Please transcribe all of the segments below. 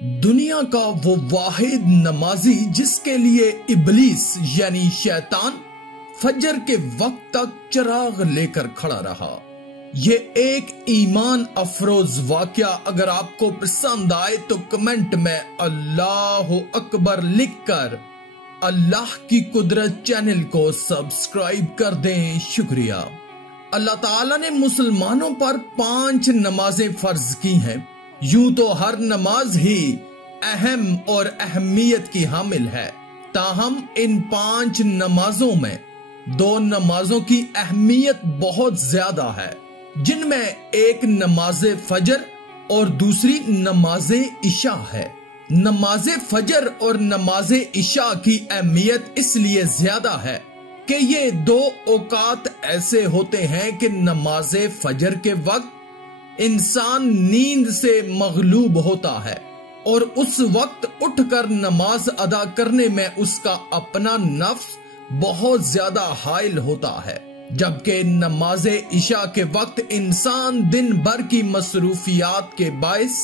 دنیا کا وہ واحد نمازی جس کے لیے ابلیس یعنی شیطان فجر کے وقت تک چراغ لے کر کھڑا رہا۔ یہ ایک ایمان افروز واقعہ اگر آپ کو پسند آئے تو کمنٹ میں اللہ اکبر لکھ کر اللہ کی قدرت چینل کو سبسکرائب کر دیں۔ شکریہ۔ اللہ تعالیٰ نے مسلمانوں پر 5 نمازیں فرض کی ہیں۔ یوں تو ہر نماز ہی اہم اور اہمیت کی حامل ہے، تاہم ان 5 نمازوں میں 2 نمازوں کی اہمیت بہت زیادہ ہے، جن میں ایک نماز فجر اور دوسری نماز عشاء ہے۔ نماز فجر اور نماز عشاء کی اہمیت اس لیے زیادہ ہے کہ یہ 2 اوقات ایسے ہوتے ہیں کہ نماز فجر کے وقت انسان نیند سے مغلوب ہوتا ہے اور اس وقت اٹھ کر نماز ادا کرنے میں اس کا اپنا نفس بہت زیادہ حائل ہوتا ہے، جبکہ نماز عشاء کے وقت انسان دن بھر کی مصروفیات کے باعث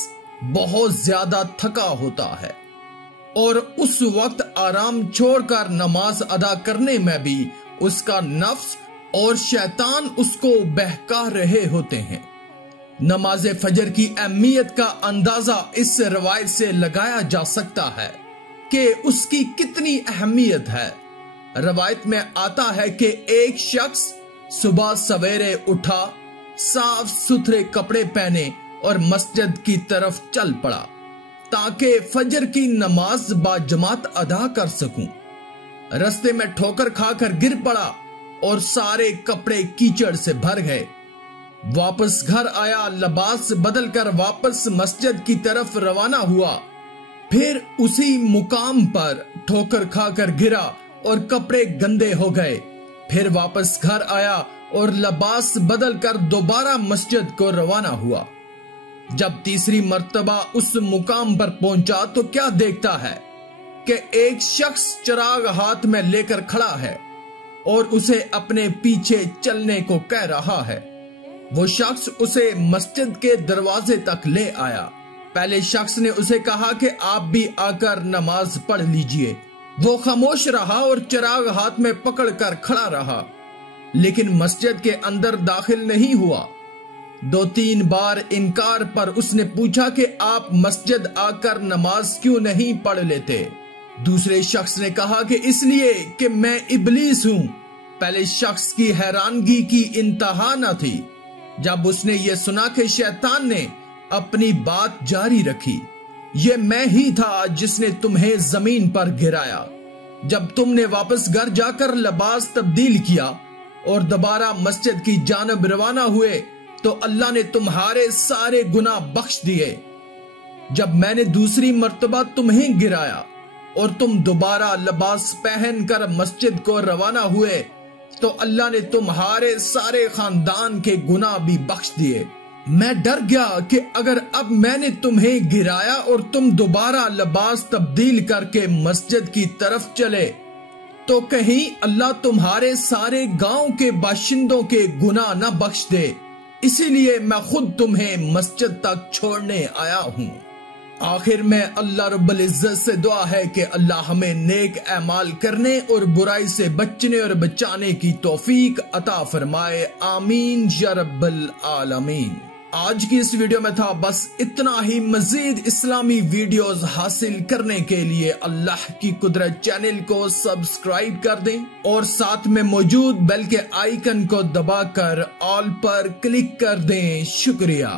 بہت زیادہ تھکا ہوتا ہے اور اس وقت آرام چھوڑ کر نماز ادا کرنے میں بھی اس کا نفس اور شیطان اس کو بہکا رہے ہوتے ہیں۔ نماز فجر کی اہمیت کا اندازہ اس روایت سے لگایا جا سکتا ہے کہ اس کی کتنی اہمیت ہے۔ روایت میں آتا ہے کہ ایک شخص صبح سویرے اٹھا، صاف ستھرے کپڑے پہنے اور مسجد کی طرف چل پڑا تاکہ فجر کی نماز با جماعت ادا کر سکوں۔ رستے میں ٹھوکر کھا کر گر پڑا اور سارے کپڑے کیچڑ سے بھر گئے۔ واپس گھر آیا، لباس بدل کر واپس مسجد کی طرف روانہ ہوا، پھر اسی مقام پر ٹھوکر کھا کر گرا اور کپڑے گندے ہو گئے، پھر واپس گھر آیا اور لباس بدل کر دوبارہ مسجد کو روانہ ہوا۔ جب تیسری مرتبہ اس مقام پر پہنچا تو کیا دیکھتا ہے کہ ایک شخص چراغ ہاتھ میں لے کر کھڑا ہے اور اسے اپنے پیچھے چلنے کو کہہ رہا ہے۔ وہ شخص اسے مسجد کے دروازے تک لے آیا۔ پہلے شخص نے اسے کہا کہ آپ بھی آ کر نماز پڑھ لیجئے۔ وہ خاموش رہا اور چراغ ہاتھ میں پکڑ کر کھڑا رہا، لیکن مسجد کے اندر داخل نہیں ہوا۔ 2-3 بار انکار پر اس نے پوچھا کہ آپ مسجد آ کر نماز کیوں نہیں پڑھ لیتے؟ دوسرے شخص نے کہا کہ اس لیے کہ میں ابلیس ہوں۔ پہلے شخص کی حیرانگی کی انتہا نہ تھی جب اس نے یہ سنا کہ شیطان نے اپنی بات جاری رکھی، یہ میں ہی تھا جس نے تمہیں زمین پر گرایا۔ جب تم نے واپس گھر جا کر لباس تبدیل کیا اور دوبارہ مسجد کی جانب روانہ ہوئے تو اللہ نے تمہارے سارے گناہ بخش دیے۔ جب میں نے دوسری مرتبہ تمہیں گرایا اور تم دوبارہ لباس پہن کر مسجد کو روانہ ہوئے تو اللہ نے تمہارے سارے خاندان کے گناہ بھی بخش دیے۔ میں ڈر گیا کہ اگر اب میں نے تمہیں گرایا اور تم دوبارہ لباس تبدیل کر کے مسجد کی طرف چلے تو کہیں اللہ تمہارے سارے گاؤں کے باشندوں کے گناہ نہ بخش دے، اسی لیے میں خود تمہیں مسجد تک چھوڑنے آیا ہوں۔ آخر میں اللہ رب العزت سے دعا ہے کہ اللہ ہمیں نیک اعمال کرنے اور برائی سے بچنے اور بچانے کی توفیق عطا فرمائے، آمین یا رب العالمین۔ آج کی اس ویڈیو میں تھا بس اتنا ہی۔ مزید اسلامی ویڈیوز حاصل کرنے کے لیے اللہ کی قدرت چینل کو سبسکرائب کر دیں اور ساتھ میں موجود بیل کے آئیکن کو دبا کر آل پر کلک کر دیں۔ شکریہ۔